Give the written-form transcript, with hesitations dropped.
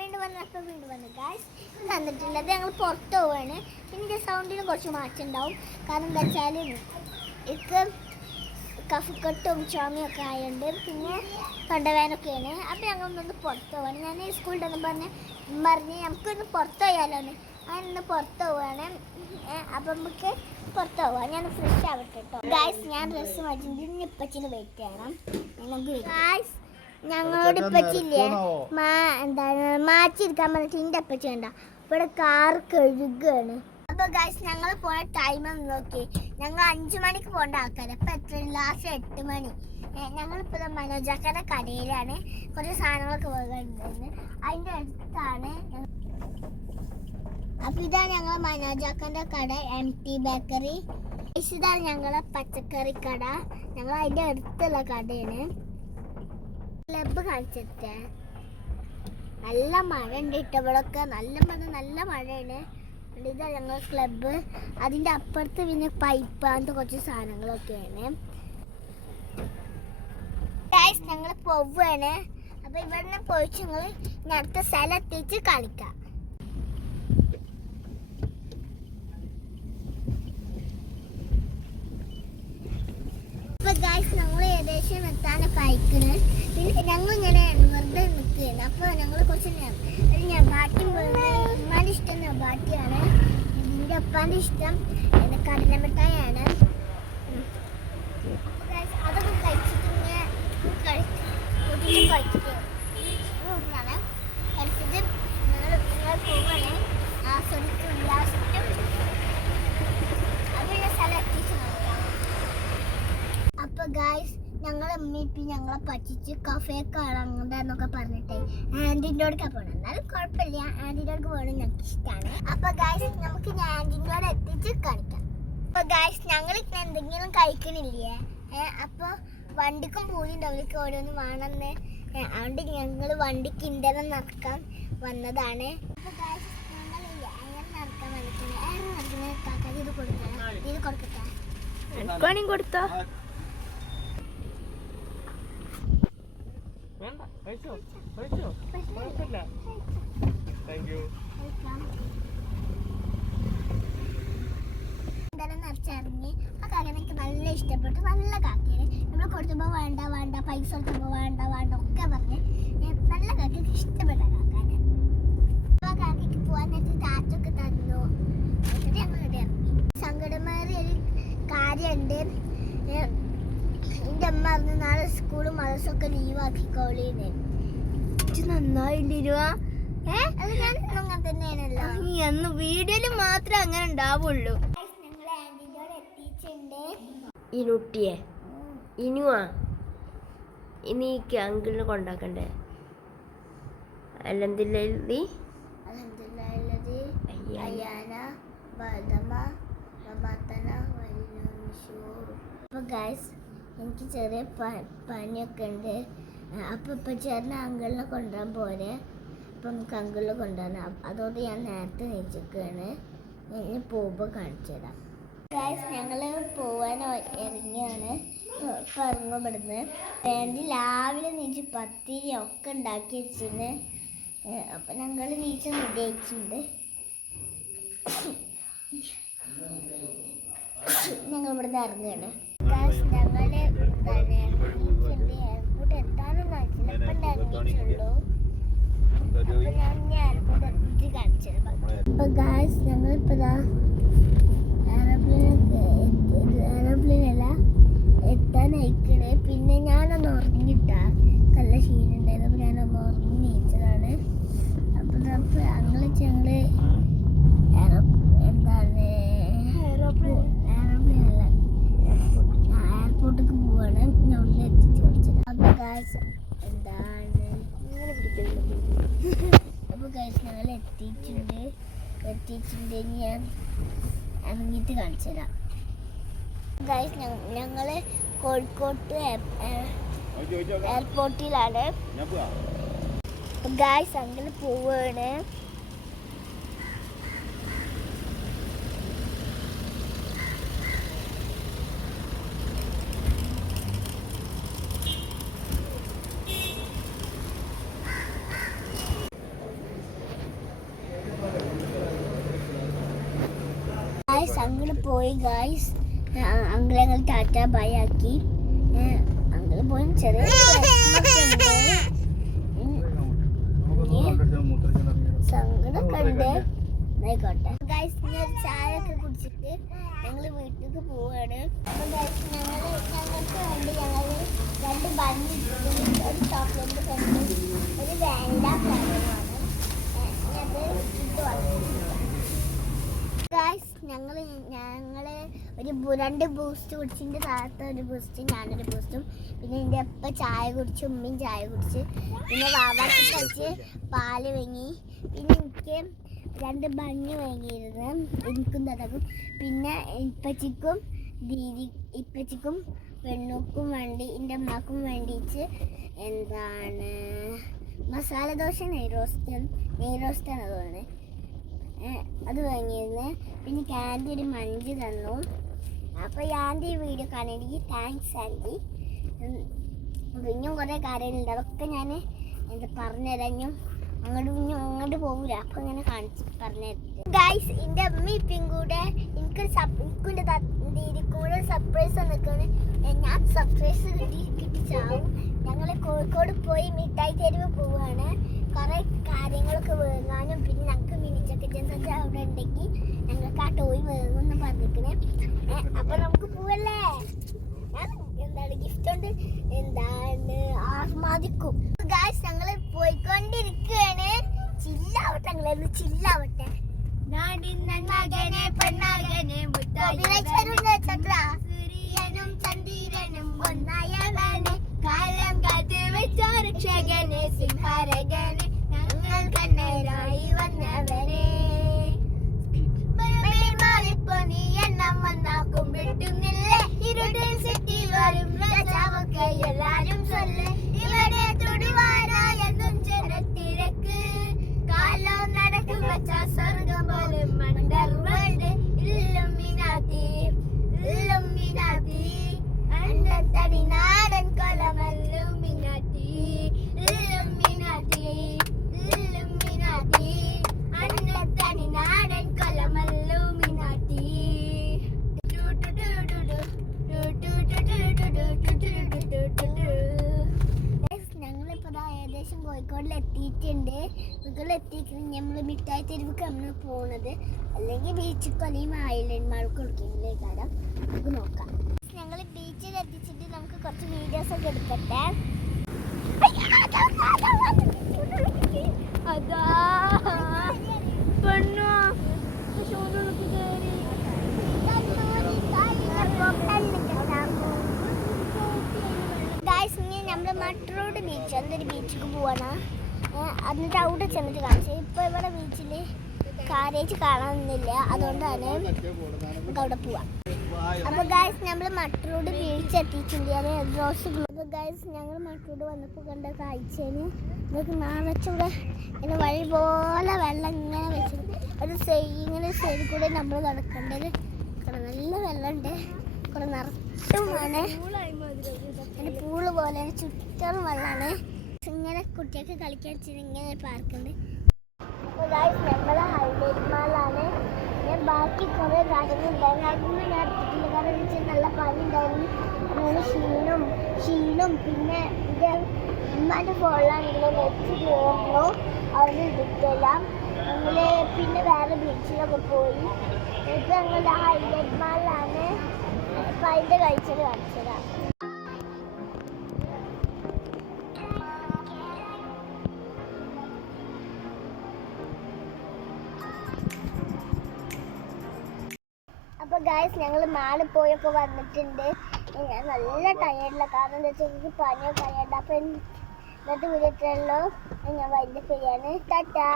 വീണ്ടും വന്നു ഗായ്സ്. തന്നിട്ടുള്ളത് ഞങ്ങൾ പുറത്ത് പോവാണ്. പിന്നെ സൗണ്ടിന് കുറച്ച് മാറ്റം ഉണ്ടാവും. കാരണം എന്താ വെച്ചാൽ എനിക്ക് കഫക്കെട്ടും ചുമയൊക്കെ ആയതുകൊണ്ട് പിന്നെ തൊണ്ടവേനൊക്കെയാണ്. അപ്പോൾ ഞങ്ങളൊന്ന് പുറത്ത് പോവാണ്. ഞാൻ സ്കൂളിൽ നിന്ന് പറഞ്ഞ് നമുക്കൊന്ന് പുറത്ത് പോയാലോന്ന്. ഞാനിന്ന് പുറത്ത് പോവാണ്. അപ്പം നമുക്ക് പുറത്ത് പോവാം. ഞാൻ ഫ്രഷ് ആവട്ടെ കേട്ടോ ഗായ്സ്. ഞാൻ ഡ്രസ്സ് മാറ്റിയിട്ട് ഇപ്പച്ചിന് വെയിറ്റ് ചെയ്യണം. നമുക്ക് ഗായ്സ് ഞങ്ങളോട് ഇപ്പച്ചില്ലേ എന്താണ് മാറ്റിയിരിക്കാൻ പറഞ്ഞിട്ട് എൻ്റെ അപ്പച്ചി വേണ്ട ഇവിടെ കാർ കഴുകുകയാണ്. അപ്പോൾ ഗായ്സ് ഞങ്ങൾ പോയ ടൈം നോക്കി. ഞങ്ങൾ 5 മണിക്ക് പോകേണ്ട ആൾക്കാർ. അപ്പോൾ എത്ര ലാസ്റ്റ് 8 മണി. ഞങ്ങളിപ്പോൾ മനോജാക്കാരുടെ കടയിലാണ്. കുറച്ച് സാധനങ്ങളൊക്കെ പോകാനുണ്ടായിരുന്നു. അതിൻ്റെ അടുത്താണ്. അപ്പോൾ ഇതാണ് ഞങ്ങൾ മനോജാക്കാൻ്റെ കട, MT ബേക്കറി. ഇതാണ് ഞങ്ങളെ പച്ചക്കറി കട. ഞങ്ങൾ അതിൻ്റെ അടുത്തുള്ള കടയാണ്. ക്ലബ്ബ് കാണിച്ചിട്ട് നല്ല മഴ ഉണ്ട് ഇട്ടവിടൊക്കെ. നല്ല മഴയാണ്. ഇതാണ് ഞങ്ങൾ ക്ലബ്ബ്. അതിൻ്റെ അപ്പുറത്ത് പിന്നെ പൈപ്പ് അങ്ങനത്തെ കുറച്ച് സാധനങ്ങളൊക്കെയാണ്. ഞങ്ങൾ പോവുകയാണ്. അപ്പോൾ ഇവിടെ നിന്ന് പോയിട്ട് ഞങ്ങൾ ഇനി അടുത്ത സ്ഥലം എത്തിച്ച് കളിക്കാം. അപ്പോൾ ഗായ്സ് ഞങ്ങൾ ഏകദേശം എത്താൻ കഴിക്കുന്നത്. പിന്നെ ഞങ്ങൾ ഇങ്ങനെ വെറുതെ നിൽക്കുകയാണ്. അപ്പോൾ ഞങ്ങൾ കുറച്ച് ബാട്ടി ഉമ്മാൻ്റെ ഇഷ്ടം ബാട്ടിയാണ്. ഇതിൻ്റെ ഉപ്പാൻ്റെ ഇഷ്ടം കടലമിഠായാണ്. അപ്പോൾ ഗായ്സ് അതൊക്കെ കഴിച്ചിട്ട് കഴിച്ചിട്ട് ഞങ്ങൾ പോവുകയാണ്. ആസ്വദിക്കും ഉല്ലാസിക്കും അതിൻ്റെ സ്ഥലം എത്തിച്ച് നോക്കാം. അപ്പോൾ ഗായ്സ് ഞങ്ങൾ ഉമ്മയിപ്പി ഞങ്ങളെ പറ്റിച്ച് കഫേക്ക് ഇറങ്ങണ്ടെന്നൊക്കെ പറഞ്ഞിട്ട് ആൻറ്റിൻ്റെ അടുക്ക പോകണം. എന്നാലും കുഴപ്പമില്ല, ആൻറ്റിൻ്റെ അടുക്ക് പോകണം ഞങ്ങൾക്ക് ഇഷ്ടമാണ്. അപ്പോൾ ഗായ്സ് നമുക്ക് ആൻറ്റിൻ്റെ അവിടെ എത്തിച്ച് കളിക്കാം. അപ്പോൾ ഗായ്സ് ഞങ്ങൾ എന്തെങ്കിലും കഴിക്കണില്ലേ, അപ്പോൾ വണ്ടിക്കും പൂരിയുണ്ടാവിലേക്ക് ഓരോന്ന് വേണമെന്ന്. അതുകൊണ്ട് ഞങ്ങൾ വണ്ടിക്ക് ഇന്ധനം നടക്കാൻ വന്നതാണ്. അപ്പോൾ ഗായ്സ് ഞങ്ങൾ അങ്ങനെ നടക്കാൻ വന്നിട്ടുണ്ട്. ഇത് കൊടുക്കാം കൊടുത്തോ. നിറച്ചിറങ്ങി ആ കാക്ക എനിക്ക് നല്ല ഇഷ്ടപ്പെട്ടു. നല്ല കാക്കയാണ്. നമ്മൾ കൊടുത്തപ്പോൾ വേണ്ട പൈസ കൊടുത്തപ്പോൾ വേണ്ട ഒക്കെ പറഞ്ഞ് നല്ല കാക്കയ്ക്ക് ഇഷ്ടപ്പെട്ട കാക്കാന്. ആ കാക്കയ്ക്ക് പോകാൻ നേരത്തെ ചാറ്റൊക്കെ തന്നു. എന്നിട്ട് ഞങ്ങൾ ഇവിടെ ഇറങ്ങി. സങ്കടമേറിയ ഒരു കാര്യമുണ്ട്. എൻ്റെ അമ്മ പറഞ്ഞു നാളെ സ്കൂളും മദ്രസൊക്കെ ലീവാക്കിക്കോളീന്ന്. നന്നായിട്ടിരുവാ. അത് ഞാൻ അങ്ങനെ തന്നെയാണല്ലോ. അന്ന് വീഡിയോയിൽ മാത്രമേ അങ്ങനെ ഉണ്ടാവുള്ളൂ. ഞങ്ങൾ ആൻറ്റിൻ്റെ എത്തിയിട്ടുണ്ട്. ഇനുട്ടിയെ ഇനുവാ ഇനി അങ്കിളിനെ കൊണ്ടാക്കണ്ടേ? അൽഹംദുലില്ലാഹി അപ്പോൾ ഗൈസ് എനിക്ക് ചെറിയ പനിയൊക്കെ ഉണ്ട്. അപ്പോൾ ഇപ്പം ചേട്ടൻ അങ്കിളിനെ കൊണ്ടുവരാൻ പോരെ. അപ്പം നമുക്ക് അങ്കിളിനെ കൊണ്ടുവരാം. അതുകൊണ്ട് ഞാൻ നേരത്തെ നീച്ചിരിക്കുകയാണ്. ഇനി പോകുമ്പോൾ കാണിച്ചു തരാം. ഗൈസ് ഞങ്ങൾ പോവാൻ ഇറങ്ങിയാണ്. ഇപ്പം ഇറങ്ങും ഇവിടുന്ന്. വേണ്ടി രാവിലെ നീച്ച് പത്തിരി ഒക്കെ ഉണ്ടാക്കി വെച്ചിരുന്നു. അപ്പം ഞങ്ങൾ നീച്ച് നിർദ്ദേശിച്ചിട്ടുണ്ട്. ഞങ്ങൾ ഇവിടുന്ന് ഇറങ്ങുകയാണ്. ഞങ്ങൾ എയർപോർട്ട് എത്താനൊന്നും ആയിട്ടില്ല. ഇപ്പം ഇറങ്ങിയിട്ടുള്ളൂ. അപ്പോൾ ഞാൻ എയർപോർട്ട് എത്തിയിട്ട് കാണിച്ചത്. അപ്പോൾ ഗായ്സ് ഞങ്ങളിപ്പോൾ എയർപ്ലെയിനല്ല എത്താനയക്കണേ. പിന്നെ ഞാനൊന്ന് ഉറങ്ങിയിട്ടാ നല്ല ക്ഷീണുണ്ടായിരുന്നു. അപ്പോൾ ഞാനൊന്ന് ഉറങ്ങി നീച്ചതാണ്. അപ്പോൾ ഞങ്ങൾ എന്താണ് എയർപോർട്ടിലേക്ക് പോവാണ്. ഞാൻ ഉള്ളിൽ എത്തിച്ച് കളിച്ചത്. അപ്പോൾ ഗായ്സ് എന്താണ് ഇങ്ങനെ പിടിക്കുന്നത്. അപ്പോൾ ഗായ്സ് ഞങ്ങൾ എത്തിയിട്ടുണ്ട്. ഞാൻ ഇറങ്ങിയിട്ട് കാണിച്ചു തരാം. ഗായ്സ് ഞങ്ങൾ കോഴിക്കോട്ട് എയർപോർട്ടിലാണ്. ഗായ്സ് അങ്ങനെ പോവുകയാണ്. ഗായ്സ് അങ്കിള് പോയി ഗായ്സ്. അങ്കിളെ ഞങ്ങൾ ടാറ്റ ബൈ ആക്കി. അങ്കിള് പോയി ചെറിയ സങ്കടമൊക്കെ ഉണ്ട്. ആയിക്കോട്ടെ ഗായ്സ്, ഇനി ഒരു ചായ ഒക്കെ കുടിച്ചിട്ട് ഞങ്ങൾ വീട്ടിലേക്ക് പോവാണ്. അപ്പോൾ ഗായ്സ് ഞങ്ങൾക്ക് വേണ്ടി ഞങ്ങൾ 2 ബണ്ണി, ഒരു ചോക്ലേറ്റ് കണ്ട്, ഒരു വാനില ഫ്ലേവറുമാണ്. അത് ഇത് ഗായ്സ് ഞങ്ങൾ ഒരു 2 ബൂസ്റ്റ് കുടിച്ചിൻ്റെ താഴത്തെ ഒരു ബൂസ്റ്റ്, ഞാനൊരു ബൂസ്റ്റും, പിന്നെ എൻ്റെ അപ്പ ചായ കുടിച്ച്, ഉമ്മയും ചായ കുടിച്ച്, പിന്നെ വാവാക്ക് കഴിച്ച് പാല് വാങ്ങി, പിന്നെ എനിക്ക് 2 ബണ്ണി വാങ്ങിയിരുന്നു, എനിക്കും തടകും, പിന്നെ ഇപ്പച്ചിക്കും പെണ്ണുക്കും വേണ്ടി, എൻ്റെ അമ്മക്കും വേണ്ടിയിട്ട് എന്താണ് മസാല ദോശ നെയ്റോസ്റ്റാണ് തോന്നുന്നത്, അത് വാങ്ങിയിരുന്നു. പിന്നെ ആൻറ്റി ഒരു മഞ്ച് തന്നു. അപ്പോൾ ആൻറ്റി വീഡിയോ കാണുകയാണെങ്കിൽ താങ്ക്സ് ആൻറ്റി. ഇനിയും കുറേ കാര്യങ്ങളുണ്ട്, അതൊക്കെ ഞാൻ പറഞ്ഞുതരാം. അങ്ങോട്ട് പോകില്ല, അപ്പോൾ ഇങ്ങനെ പറഞ്ഞുതരാം ഗായ്സ്. എൻ്റെ അമ്മയും ഇപ്പം കൂടെ എനിക്കൊരു സർപ്രൈസ് നിൽക്കുകയാണ്. ഞാൻ സർപ്രൈസ് കിട്ടിച്ചാവും. ഞങ്ങൾ കോഴിക്കോട് പോയി മിഠായി തെരുവ് പോവുകയാണ്. കുറേ കാര്യങ്ങളൊക്കെ വാങ്ങാനും, പിന്നെ ഞങ്ങൾക്ക് മിനി ചക്കച്ചൻ സജ്ജ അവിടെ ഉണ്ടെങ്കിൽ ഞങ്ങൾക്ക് ആ ടോയ് വേണമെന്ന് പറഞ്ഞിരിക്കണേ. അപ്പോൾ നമുക്ക് പോവല്ലേ? ഞാൻ എന്താണ് ഗിഫ്റ്റ് കൊണ്ട് ആസ്വാദിക്കും ഗായ്സ്. ഞങ്ങൾ പോയിക്കൊണ്ടിരിക്കുകയാണ്. ചില്ലാവട്ടെ, ഞങ്ങളൊന്ന് ചില്ലാവട്ടെ. ചന്ദ്രനും ഒന്നായവനെ കാലം കാത്ത് വെച്ച രക്ഷകനെ സിംഹരകനെ ഞങ്ങൾ കണ്ണരായി വന്നവനെ മാറിപ്പോ നീ എണ്ണം വന്നാ കുമ്പിട്ടുന്നില്ലേ ഇരുട്ടിൽ സിറ്റി വരും രാജാവൊക്കെ എല്ലാരും ചൊല്ല് ഇവിടെ തുടിവാരായെന്നും ജനത്തിരക്ക് കാലം നടക്കും വെച്ച സ്വർഗം പോലും മണ്ടർവേൾഡ് ഇല്ലുമിനാത്തി അന്നത്തടി നാടൻ കൊലമല്ലുമിനാത്തി അന്നത്തടി നാടൻ കൊലമല്ലുമിനാത്തി. ഞങ്ങളിപ്പോൾ ഏകദേശം കോഴിക്കോടിലെത്തിയിട്ടുണ്ട്. നമ്മൾ മിഠായി തെരുവുക്ക് നമ്മൾ പോകുന്നത്, അല്ലെങ്കിൽ ബീച്ചിക്കോ അല്ലെങ്കിൽ ഐലൻഡ് മാൾക്ക് കൊടുക്കുന്നതിലേക്കാരം നമുക്ക് നോക്കാം. ഞങ്ങൾ ബീച്ചിൽ എത്തിച്ചിട്ട് നമുക്ക് കുറച്ച് വീഡിയോസ് ഒക്കെ എടുക്കട്ടെ. അതാ പെണ്ണോ ഗായ്സ്, ഇനി നമ്മൾ മട്ടറോഡ് ബീച്ച് എന്തൊരു ബീച്ചിലേക്ക് പോവാണ്. എന്നിട്ട് അവിടെ ചെന്നിട്ട് കാണിച്ചു. ഇപ്പോൾ ഇവിടെ ബീച്ചിൽ കാര്യമായിട്ട് കാണാനൊന്നുമില്ല, അതുകൊണ്ടാണ് നമുക്ക് അവിടെ പോവാം. അപ്പോൾ ഗായ്സ് നമ്മൾ മട്ടറോഡ് ബീച്ച് എത്തിയിട്ടുണ്ട്. Rose glue. അപ്പോൾ ഗായ്സ് ഞങ്ങൾ മട്ടറോഡ് വന്നപ്പോൾ കണ്ട കാഴ്ചയാണ് നമുക്ക് നിറച്ചൂടെ ഇങ്ങനെ വഴി പോലെ വെള്ളം ഇങ്ങനെ വെച്ചിട്ട് ഒരു ഇങ്ങനെ സൈഡിൽ കൂടെ നമ്മൾ നടക്കേണ്ടത്. നല്ല വെള്ളമുണ്ട്, കുറേ നിറച്ചുമാണ്, അങ്ങനെ പൂള് പോലെ ചുറ്റും വെള്ളമാണ്. ഇങ്ങനെ കുട്ടികൾക്ക് കളിക്കാൻ ഇങ്ങനെ പാർക്കുണ്ട്. അപ്പോൾ ഗായ്സ് നമ്മൾ ഹൈലൈറ്റ് മാളാണ്. ഞാൻ ബാക്കി കുറേ കാര്യങ്ങളുണ്ടായിരുന്നു, അതൊന്നും ഞാൻ എടുത്തിട്ടില്ല. കാരണം വെച്ചാൽ നല്ല പനി ഉണ്ടായിരുന്നു, അങ്ങനെ ക്ഷീണം പിന്നെ എൻ്റെ ഉമ്മാൻ്റെ ഫോണിലാണെങ്കിൽ നെറ്റ് കയറുന്നു, അതൊന്നും എടുക്കില്ല. ഞങ്ങൾ പിന്നെ വേറെ ബീച്ചിലൊക്കെ പോയി. ഇപ്പോൾ ഞങ്ങൾ ഹൈലൈറ്റ് മാളിലാണ്. അപ്പം അതിൻ്റെ കാഴ്ചകൾ കാണിച്ചതാണ്. അപ്പോൾ ഗായ്സ് ഞങ്ങൾ മാളിൽ പോയൊക്കെ വന്നിട്ടുണ്ട്. ഞാൻ നല്ല ടയേർഡില്ല, കാരണം എന്താ വെച്ചാൽ എനിക്ക് പനിയൊക്കെ ആയിട്ട്. അപ്പം ഇന്നത്തെ വീഡിയോ ഞാൻ വലിയ പേരാണ്. ടാറ്റാ.